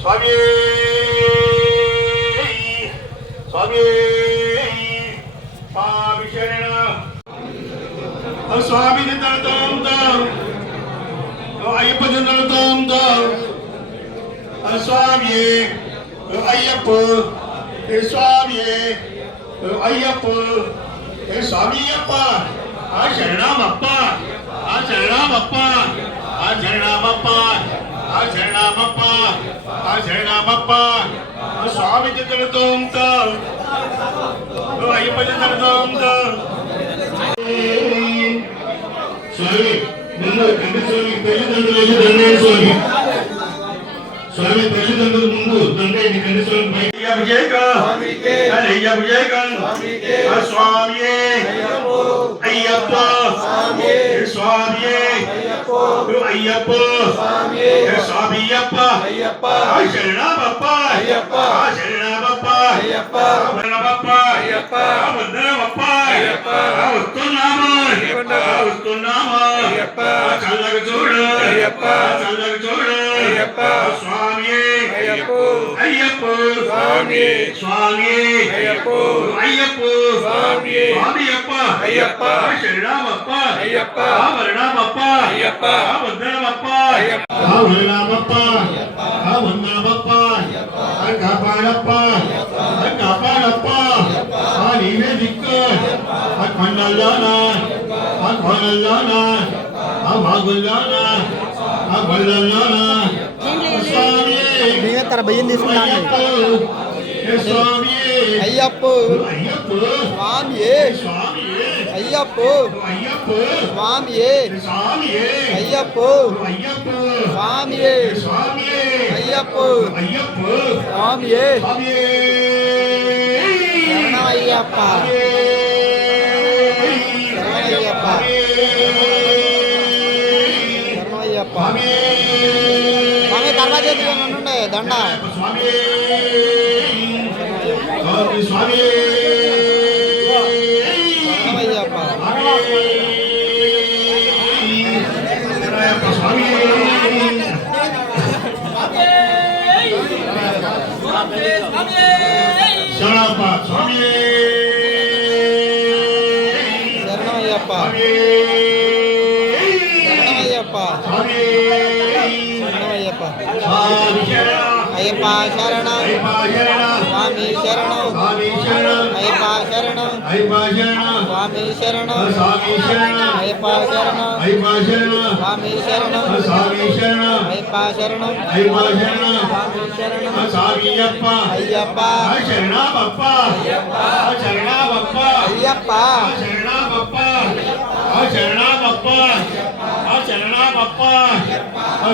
స్వామి స్వామి స్వామి శరణ స్వామి తలతో అయ్యప్ప తలతో స్వామి అయ్యప్ప స్వామి అయ్యప్ప స్వామి అప్ప ఆ శరణమప్ప ఆ శరణమప్ప ఆ శరణమప్ప ఆ శరణమప్ప ఆ శరణమప్ప స్వామి తలతో అయ్యప్ప తలతో స్వామి ముందు తండ్రి స్వామి తల్లిదండ్రులు దండే స్వామి స్వామి తల్లిదండ్రులు ముందు దండే తండ్రి స్వామి స్వామి అయ్యప్ప స్వామి అయ్యప్ప స్వామి అయ్యప్ప శరణమప్ప శరణమప్ప శరణమప్ప వందనమప్ప వస్తున్నామా వస్తున్నామా చల్లగా చూడు చల్లగా చూడు స్వామి అయ్యప్ప స్వామి స్వామి అయ్యప్ప అయ్యప్ప స్వామి స్వామి అప్ప అయ్యప్ప శరణమప్ప అయ్యప్ప వరణమప్ప అయ్యప్ప వందనమప్ప వరణమప్ప వందనమప్ప కాపాడప్ప కాపాడప్ప నీవే దిక్కు కొండల్లోనా కోనల్లోనా వాగుల్లోనా బళ్ళల్లోనా స్వామి భయం తీసుకున్నాను స్వామి అయ్యప్ప అయ్యప్ప స్వామి స్వామి అయ్యప్ప అయ్యప్ప స్వామి స్వామి అయ్యప్ప అయ్యప్ప స్వామి స్వామి అయ్యప్ప అయ్యప్ప స్వామి స్వామి శరణమయ్యప్ప శరణమయ్యప్ప శరణమయ్యప్ప స్వామి తర్వాత ఉండే దండ స్వామి స్వామి శరణమయ్యప్ప స్వామి శరణప్ప స్వామి శరణమయ్యప్ప శరణమయ్యప్ప స్వామి శరణమయ్యప్ప స్వామి శరణ అయ్యప్ప శరణం స్వామి శరణం స్వామి శరణ అయ్యప్ప శరణం అయ్యప్ప శరణ స్వామి శరణం స్వామి శరణ అయ్యప్ప శరణం అయ్యప్ప శరణ స్వామి శరణం స్వామి శరణ అయ్యప్ప శరణం అయ్యప్ప శరణ స్వామి శరణం స్వామి అప్ప అయ్యప్ప శరణమప్ప శరణమప్ప అయ్యప్ప శరణమప్ప శరణమప్ప శరణమప్ప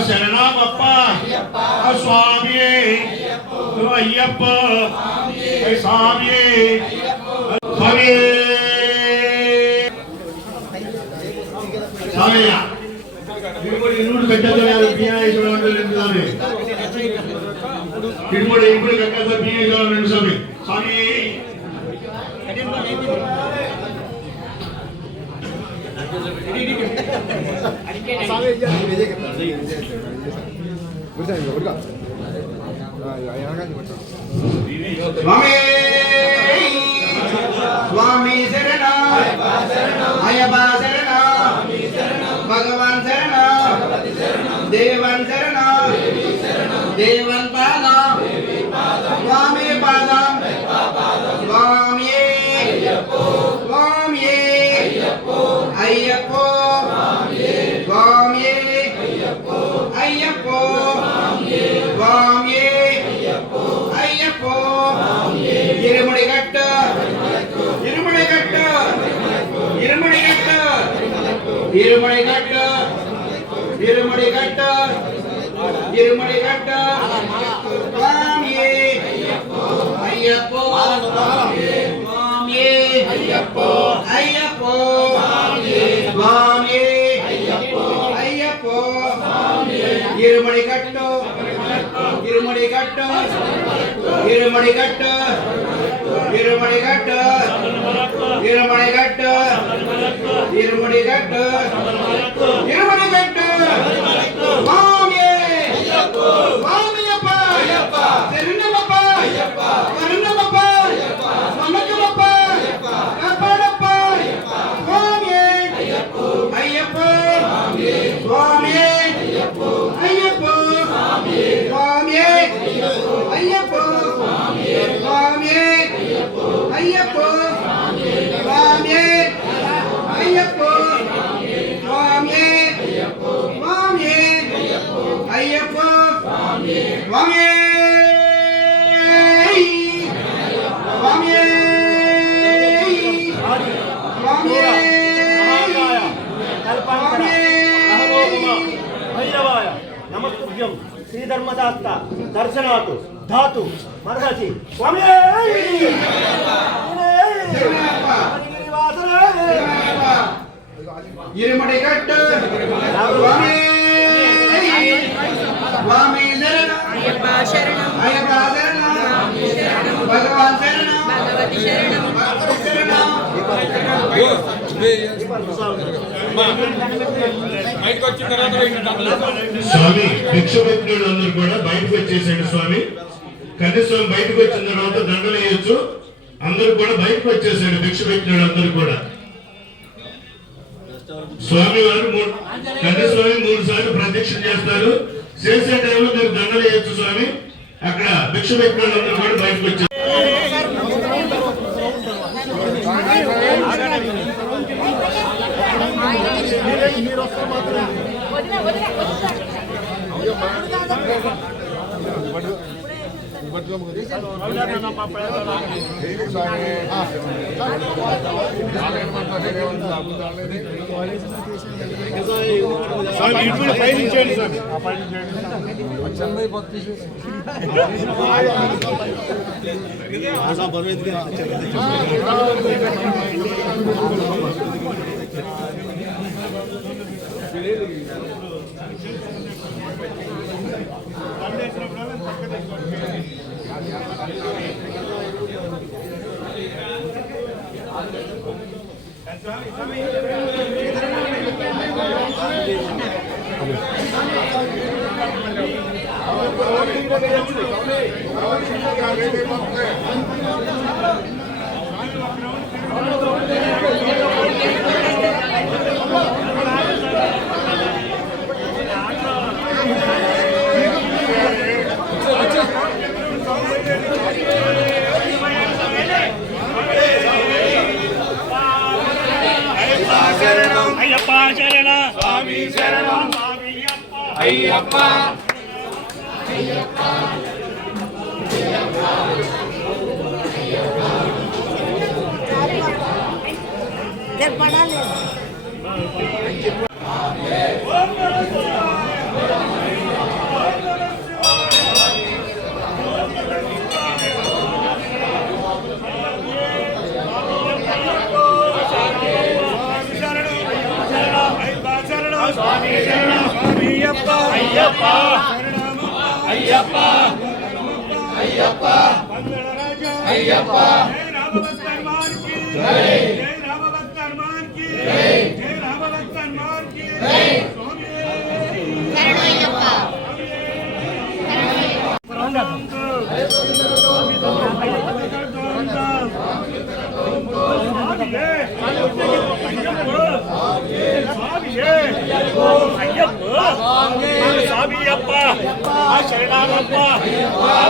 శరణమప్ప స్వామి అయ్యప్ప స్వామి స్వామి స్వామి ఇరుముడు కట్టతో బియ్యం ఇరుముడు కట్టతో బియ్యం రెండు స్వామి స్వామి స్వామి స్వామి శరణ అయ్యప్ప శరణ భగవాన్ శరణ దేవన్ శరణ దేవన్ పాద స్వామి పాద స్వామి స్వామి అయ్యప్ప స్వామి అయ్యప్ప స్వామి అయ్యప్ప ఇరుముడి గట్ట ఇరుముడి గట్ట ఇరుముడి గట్ట ఇరుముడి గట్ట ఇరుముడి గట్ట ఇరుముడి గట్ట స్వామి అయ్యప్ప స్వామి అయ్యప్ప అయ్యప్ప స్వామి అయ్యప్ప ఇరుముడి గట్ట ఇరుముడి గట్ట ఇరుముడి గట్ట ఇరుముడి గట్ట ఇరుముడి గట్ట ఇరుముడి గట్ట ఇరుముడి గట్ట స్వామి స్వామి అప్ప అయ్యప్ప స్వామి స్వామి నమస్కృత్యం శ్రీధర్మశాస్త్ర దర్శనాతు ధాతు మర్హసి స్వామి ఇరుమడి కట్టు స్వామి స్వామి శరణం అయ్యప్ప శరణం అయ్యప్ప శరణం భగవాన్ శరణం భగవతి శరణం భగవతి శరణం స్వామి భిక్షభక్తులు అందరూ కూడా బయటకు వచ్చేసాడు స్వామి. కన్యస్వామి బయటకు వచ్చిన తర్వాత దండలు వేయొచ్చు. అందరూ కూడా బయటకు వచ్చేసాడు భిక్షభక్తులు అందరూ కూడా. స్వామి వారు కన్యస్వామి 3 సార్లు ప్రదక్షిణ చేస్తారు. చేసే టైంలో మీరు దండలు వేయొచ్చు స్వామి. అక్కడ భిక్షభక్తులు అందరూ కూడా బయటకు వచ్చారు. అయ్యప్ప శరణ స్వామి శరణం స్వామి అయ్యప్ప అయ్యప్ప అయ్యప్ప అయ్యప్ప అయ్యప్ప జై రామభక్త హనుమాన్ కి జై రామభక్త హనుమాన్ కి జై శరణయ్యప్ప స్వామియప్ప శరణామప్ప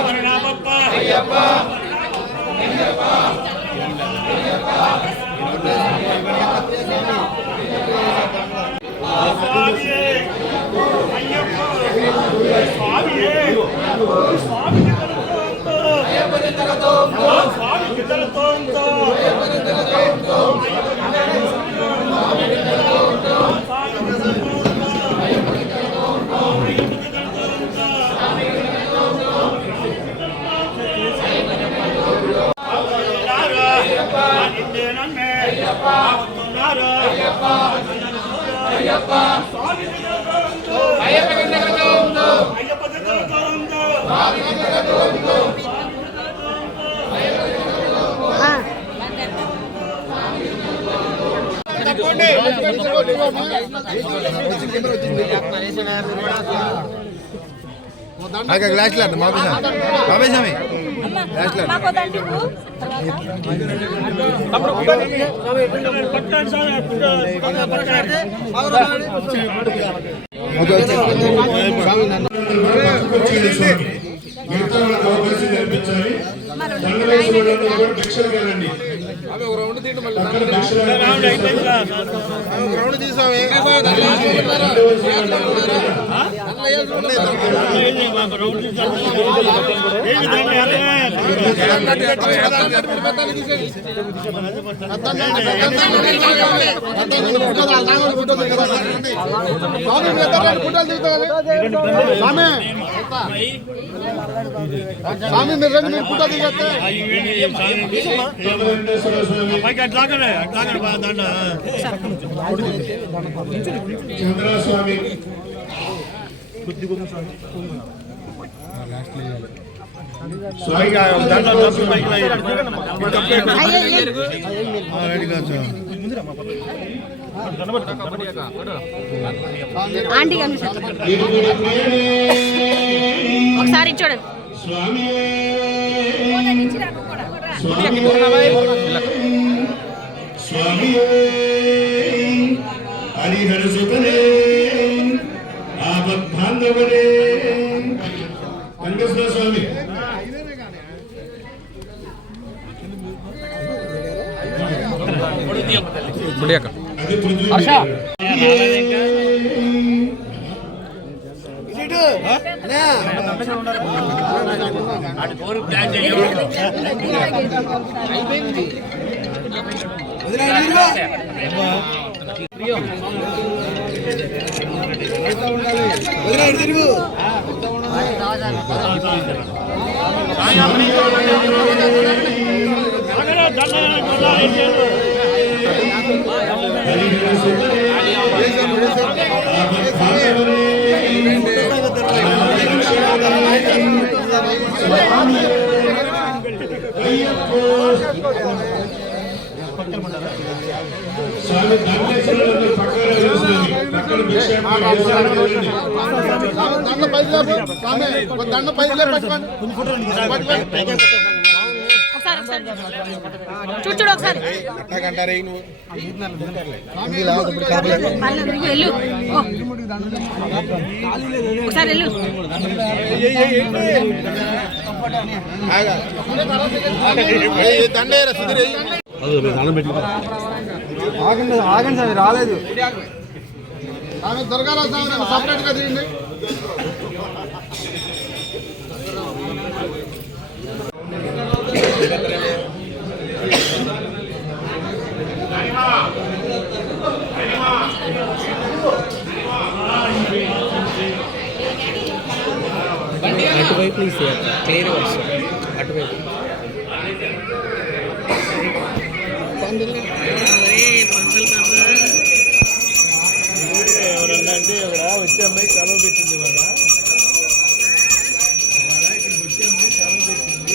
వరణామప్ప అయ్యప్ప గ్లాస్ లేదు బాబాయ్ స్వామి అవకాశం కల్పించాలి. దండలేసి వాళ్ళందరూ కూడా భిక్షలు వెళ్ళండి. చంద్రస్వామి ఆంటీ ఒకసారి చూడండి స్వామి స్వామి హరిహర సుతనే ఆపద్బాంధవనే వెంకటేశ్వర స్వామి అది పృథ్వీ స్వామి దండేశ్వరుడు పక్కన దండ పైకి చూడు ఒకసారి వెళ్ళు ఒకసారి వెళ్ళు ఆగండి సార్ రాలేదు దొరకాల సపరేట్ గా తీయండి. అటువైపు క్లియర్ వస్తుంది అటువైపు ఎవరన్నా అంటే ఇక్కడ వచ్చే అమ్మాయి సెలవు పెట్టింది వాళ్ళ ఇక్కడికి వచ్చే అమ్మాయి సెలవు పెట్టింది.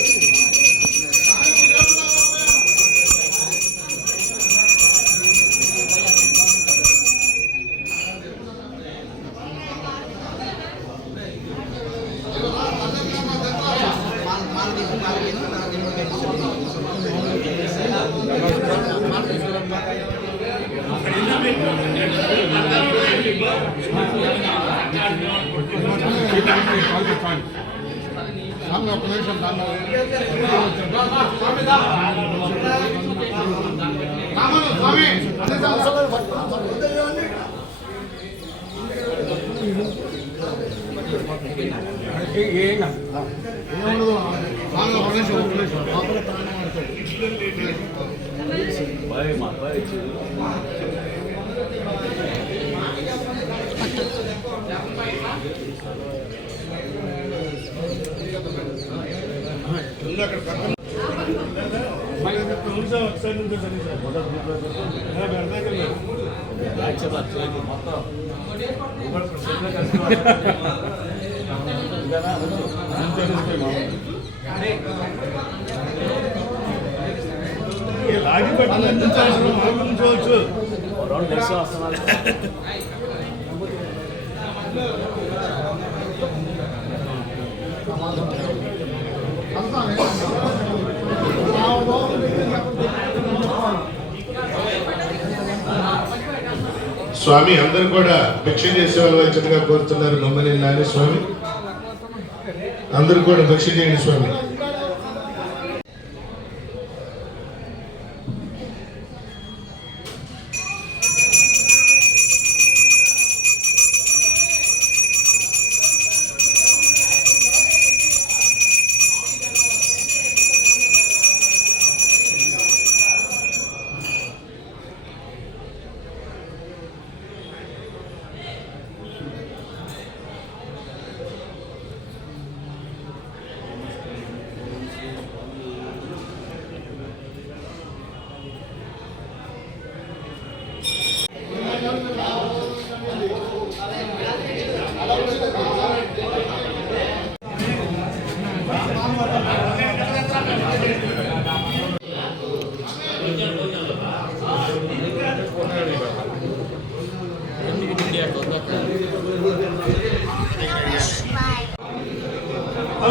లాగి పెట్టాలి అందించవచ్చు స్వామి అందరూ కూడా భిక్ష చేసే వాళ్ళు వచ్చినగా కోరుతున్నారు. మమ్మల్ని నాని స్వామి అందరూ కూడా భిక్ష చేయండి స్వామి.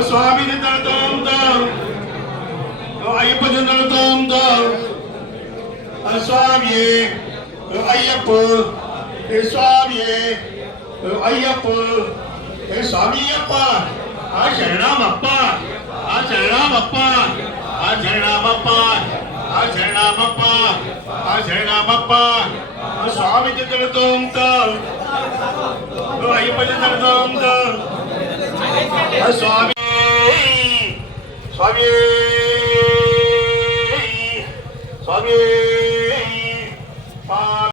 స్వామి తలతో అయ్యప్ప జందలతో స్వామి అయ్యప్ప స్వామి అయ్యప్ప స్వామి అప్ప ఆ శరణమప్ప ఆ శరణమప్ప ఆ శరణమప్ప ఆ శరణమప్ప ఆ శరణమప్ప స్వామి జందలతో అయ్యప్ప జందలతో స్వామి స్వామి స్వామి